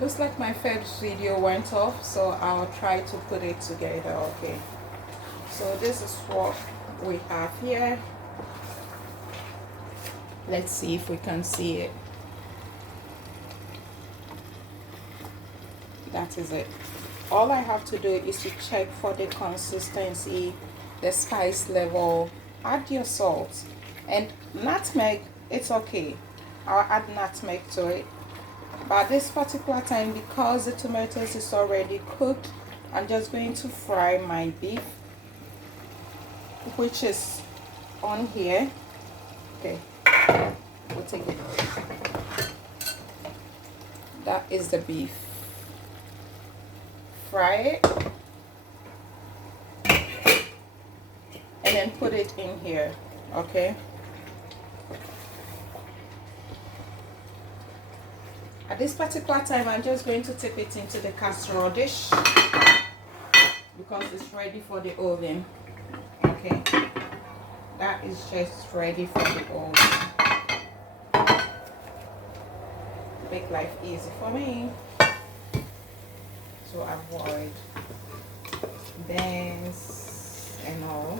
Looks like my first video went off, so I'll try to put it together. Okay, so this is what we have here. Let's see if we can see it. That is it. All I have to do is to check for the consistency, the spice level, add your salt, and nutmeg. It's okay, I'll add nutmeg to it. But this particular time, because the tomatoes is already cooked, I'm just going to fry my beef, which is on here. Okay, we'll take it. That is the beef. Fry it and then put it in here. Okay, at this particular time, I'm just going to tip it into the casserole dish because it's ready for the oven. Okay, that is just ready for the oven. Make life easy for me to avoid burns and all.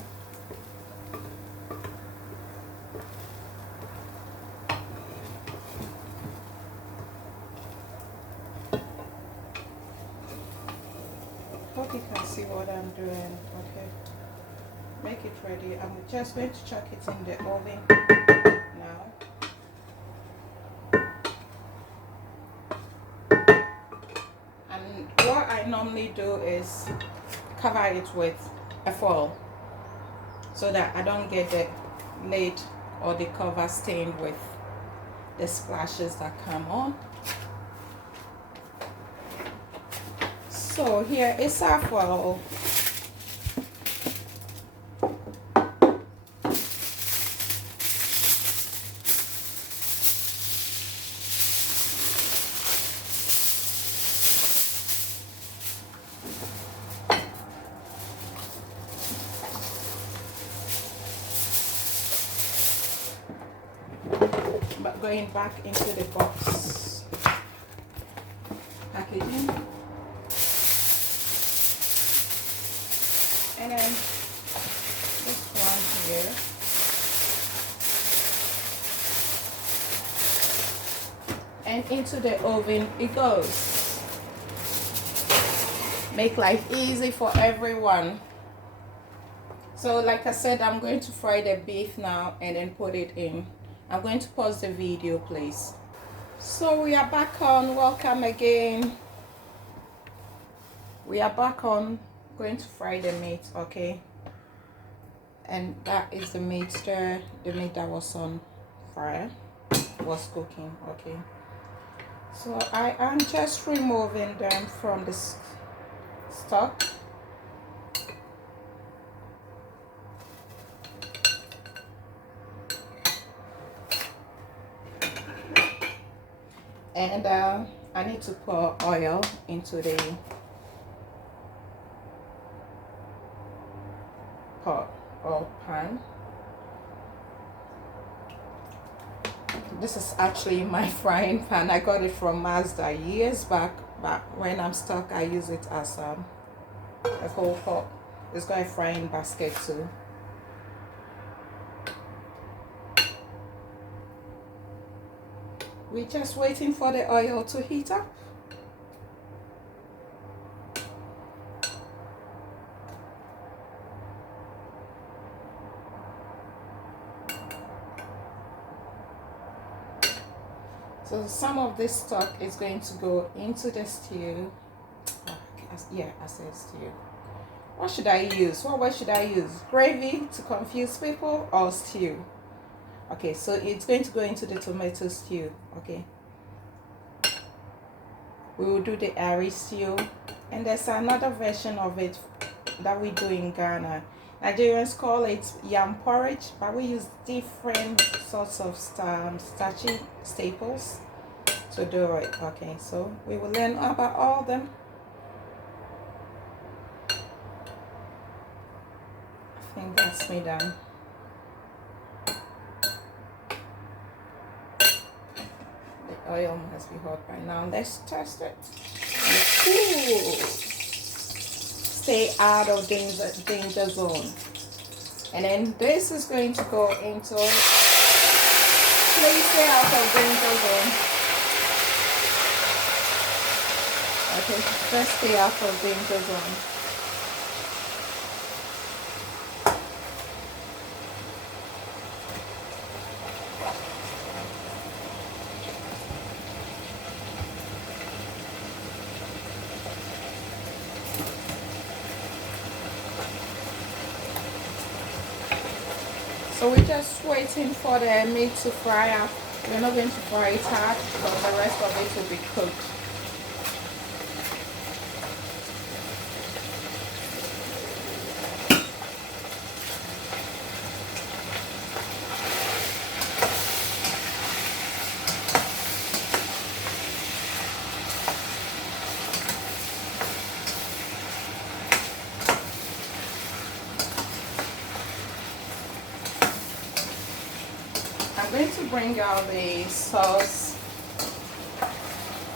Hope you can see what I'm doing. Okay, make it ready. I'm just going to chuck it in the oven now. And what I normally do is cover it with a foil so that I don't get the lid or the cover stained with the splashes that come on. So here is our foil. But going back into the box packaging, and then this one here, and into the oven it goes. Make life easy for everyone. So like I said, I'm going to fry the beef now and then put it in. I'm going to pause the video, please. So we are back on. Welcome again. We are back on. Going to fry the meat. Okay, and that is the meat stir. The meat that was on fire was cooking. Okay, so I am just removing them from the stock. And I need to pour oil into the pot or pan. This is actually my frying pan. I got it from Mazda years back, but when I'm stuck I use it as a whole pot. It's got a frying basket too. We're just waiting for the oil to heat up. So some of this stock is going to go into the stew. Yeah, I said stew. What should I use? What word should I use? Gravy to confuse people, or stew? Okay, so it's going to go into the tomato stew. Okay, we will do the Ari stew, and there's another version of it that we do in Ghana. Nigerians call it yam porridge, but we use different sorts of starchy staples to do it. Okay, so we will learn about all of them. I think that's me done. The oil must be hot by now. Let's test it. Ooh. Stay out of danger zone. And then this is going to go into, please stay out of danger zone. Okay, just stay out of danger zone. So we're just waiting for the meat to fry up. We're not going to fry it hard, but the rest of it will be cooked. I'm going to bring out the sauce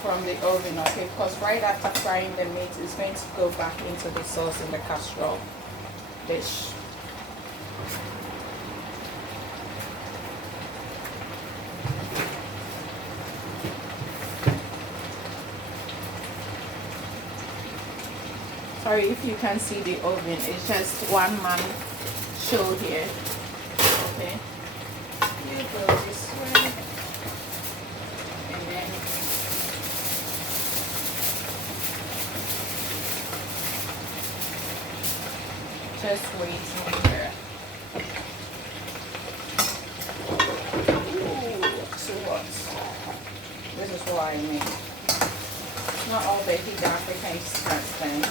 from the oven, okay, because right after frying the meat, it's going to go back into the sauce in the casserole dish. Sorry if you can see the oven, it's just one man show here, okay. You go this way, and then just wait on there. Ooh, too hot. This is what I mean. Not all the heat African stand.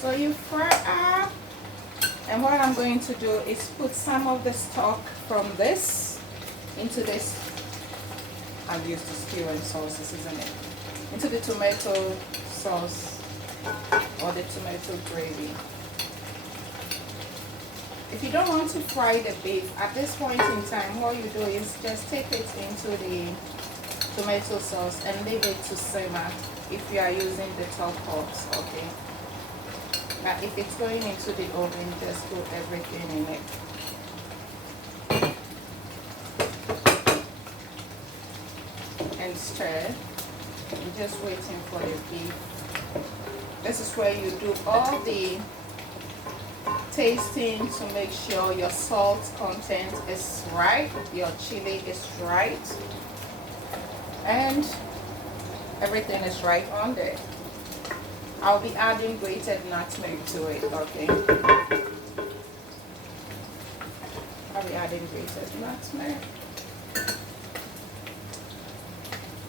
So you fry up, and what I'm going to do is put some of the stock from this into this. I'm used to stewing sauces, isn't it? Into the tomato sauce or the tomato gravy. If you don't want to fry the beef at this point in time, what you do is just take it into the tomato sauce and leave it to simmer if you are using the top pots, okay? Now if it's going into the oven, just put everything in it. And stir. I'm just waiting for the beef. This is where you do all the tasting to make sure your salt content is right, your chili is right, and everything is right on there. I'll be adding grated nutmeg to it, okay? I'll be adding grated nutmeg.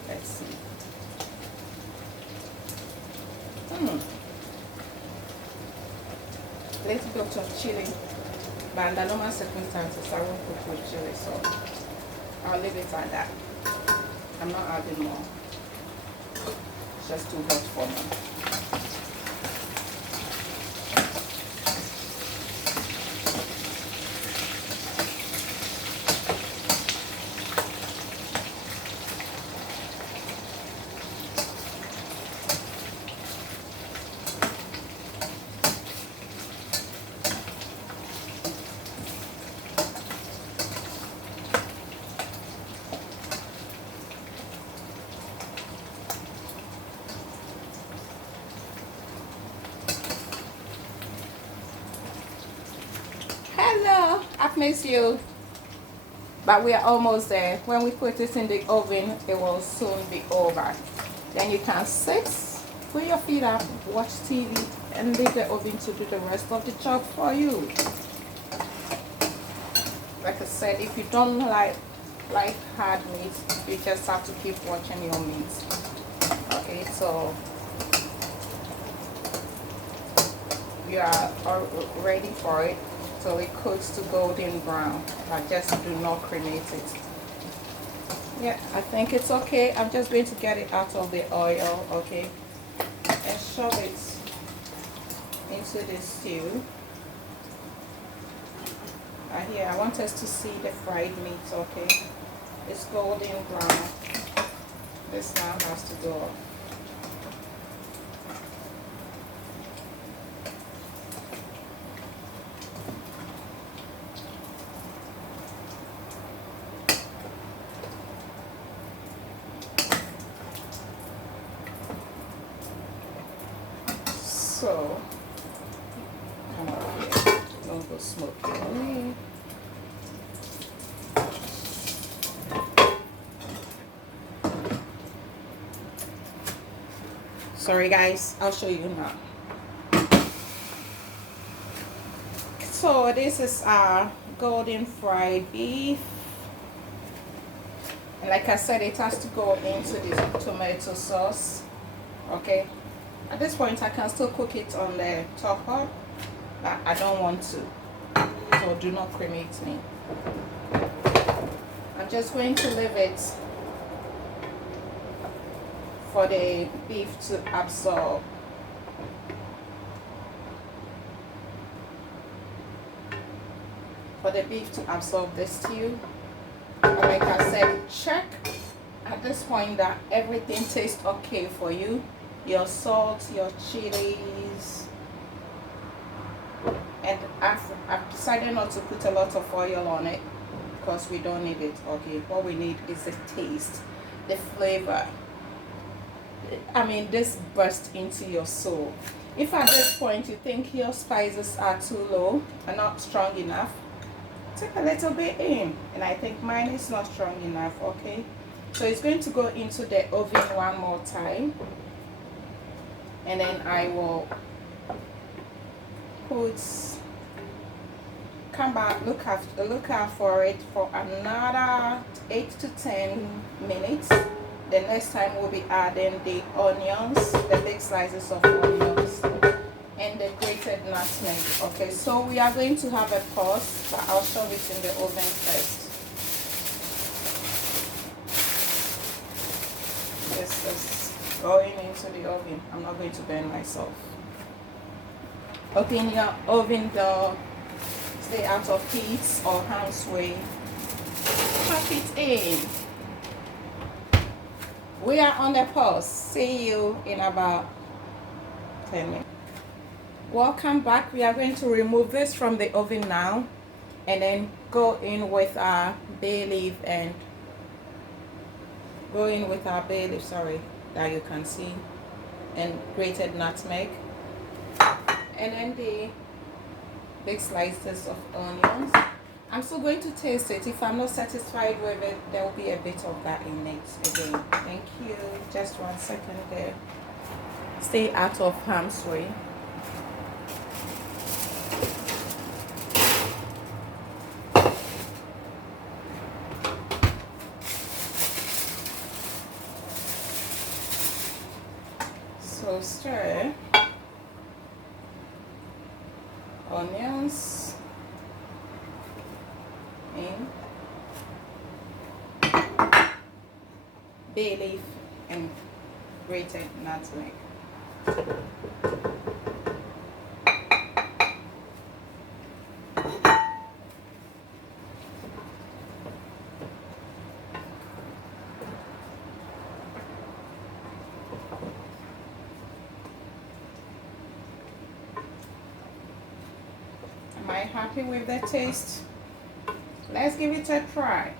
Let's see. Little bit of chili, but under normal circumstances I won't cook with chili, so I'll leave it like that. I'm not adding more. It's just too hot for me. Hello, I've missed you. But we are almost there. When we put it in the oven, it will soon be over. Then you can sit, put your feet up, watch TV, and leave the oven to do the rest of the job for you. Like I said, if you don't like hard meat, you just have to keep watching your meat. Okay, so you are all ready for it. So it cooks to golden brown, but just do not cremate it. Yeah, I think it's okay. I'm just going to get it out of the oil, okay, and shove it into the stew. Here I want us to see the fried meat. Okay, it's golden brown. This now has to go. So, come on here. Don't go smoky on me. Sorry guys, I'll show you now. So this is our golden fried beef. And like I said, it has to go into the tomato sauce. Okay. At this point, I can still cook it on the top part, but I don't want to, so do not cremate me. I'm just going to leave it for the beef to absorb. For the beef to absorb the stew. And like I said, check at this point that everything tastes okay for you. Your salt, your chilies, and I've decided not to put a lot of oil on it because we don't need it. Okay, what we need is the taste, the flavor. I mean, this bursts into your soul. If at this point you think your spices are too low and not strong enough, take a little bit in, and I think mine is not strong enough. Okay, so it's going to go into the oven one more time. And then I will come back, look out for it for another 8 to 10 minutes. The next time we'll be adding the onions, the big slices of onions, and the grated nutmeg. Okay, so we are going to have a pause, but I'll show it in the oven first. This is going into the oven. I'm not going to burn myself. Open your oven door. Stay out of heat or harm's way. Tuck it in. We are on the pause. See you in about 10 minutes. Welcome back. We are going to remove this from the oven now, and then go in with our bay leaf and sorry, that you can see, and grated nutmeg, and then the big slices of onions. I'm still going to taste it. If I'm not satisfied with it, there will be a bit of that in it again. Thank you. Just 1 second there. Stay out of harm's way. So stir onions in, bay leaf, and grated nutmeg. Am I happy with the taste? Let's give it a try.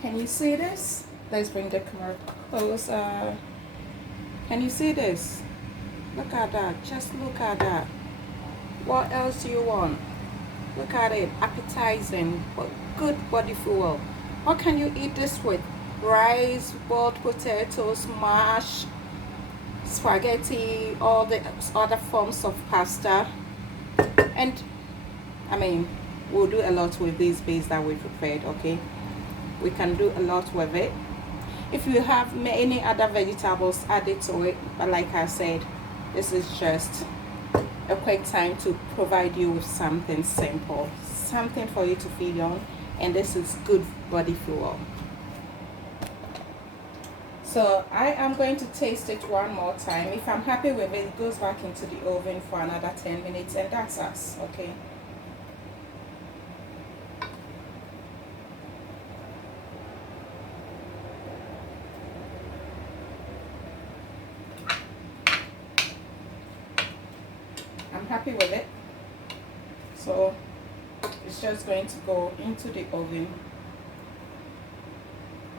Can you see this? Let's bring the camera closer. Can you see this? Look at that. Just look at that. What else do you want? Look at it. Appetizing. Good body fuel. What can you eat this with? Rice, boiled potatoes, mash, spaghetti, all the other forms of pasta. And I mean, we'll do a lot with these base that we prepared. Okay, we can do a lot with it. If you have any other vegetables, add it to it, but like I said, this is just a quick time to provide you with something simple, something for you to feed on, and this is good body fuel. So I am going to taste it one more time. If I'm happy with it, it goes back into the oven for another 10 minutes, and that's us, okay? I'm happy with it. So it's just going to go into the oven,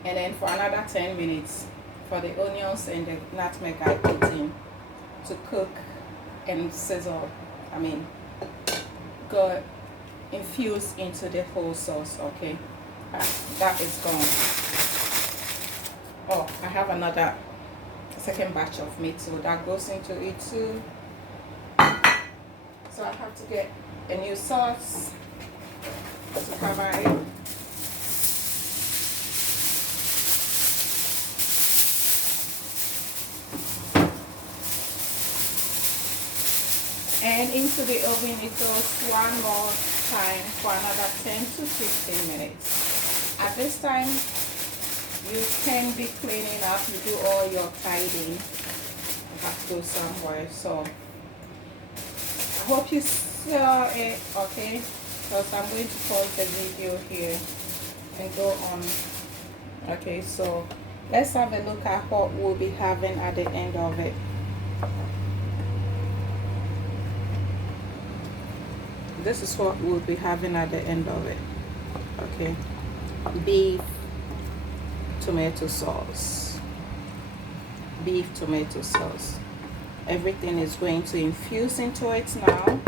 and then for another 10 minutes for the onions and the nutmeg I put in to cook and sizzle. I mean, go infuse into the whole sauce, okay? That is gone. Oh, I have another second batch of meat, so that goes into it too. So I have to get a new sauce to cover it. And into the oven it goes one more time for another 10 to 15 minutes. At this time, you can be cleaning up, you do all your tidying. You have to go somewhere. So I hope you saw it, okay? Because I'm going to pause the video here and go on. Okay, so let's have a look at what we'll be having at the end of it. This is what we'll be having at the end of it, okay? Beef tomato sauce. Beef tomato sauce. Everything is going to infuse into it now.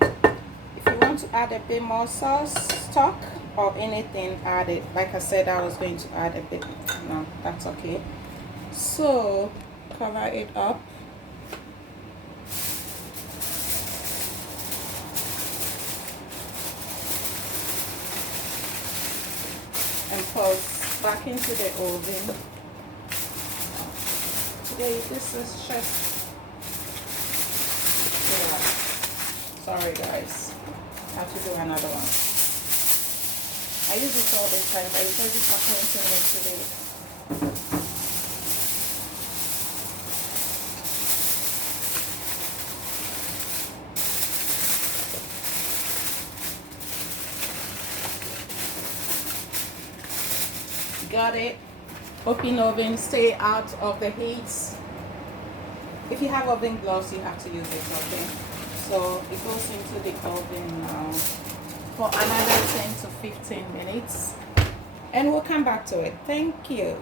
If you want to add a bit more sauce stock or anything, add it. Like I said, I was going to add a bit. No, that's okay. So cover it up. And put back into the oven. Today this is just, yeah. Sorry guys, I have to do another one. I use this all the time, but it's very disappointing me today. Got it. Open oven, stay out of the heat. If you have oven gloves, you have to use it, okay? So it goes into the oven now for another 10 to 15 minutes, and we'll come back to it. Thank you.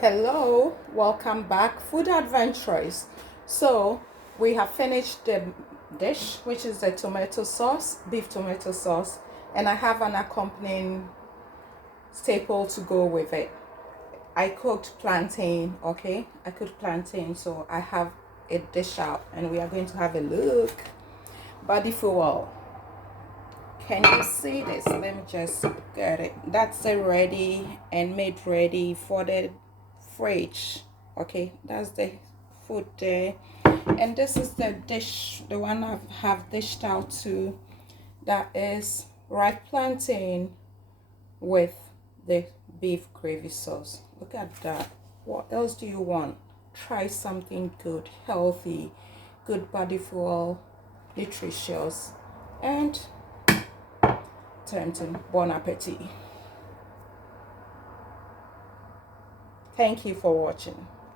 Hello, welcome back, food adventurers. So we have finished the dish, which is the tomato sauce, beef tomato sauce, and I have an accompanying staple to go with it. I cooked plantain, okay? I cooked plantain, so I have a dish out, and we are going to have a look. Body fuel. Can you see this? Let me just get it. That's ready and made ready for the fridge, okay? That's the food there, and this is the dish, the one I have dished out to. That is ripe plantain with the beef gravy sauce. Look at that. What else do you want? Try something good, healthy, good body fuel, nutritious, and tempting. Bon appetit. Thank you for watching.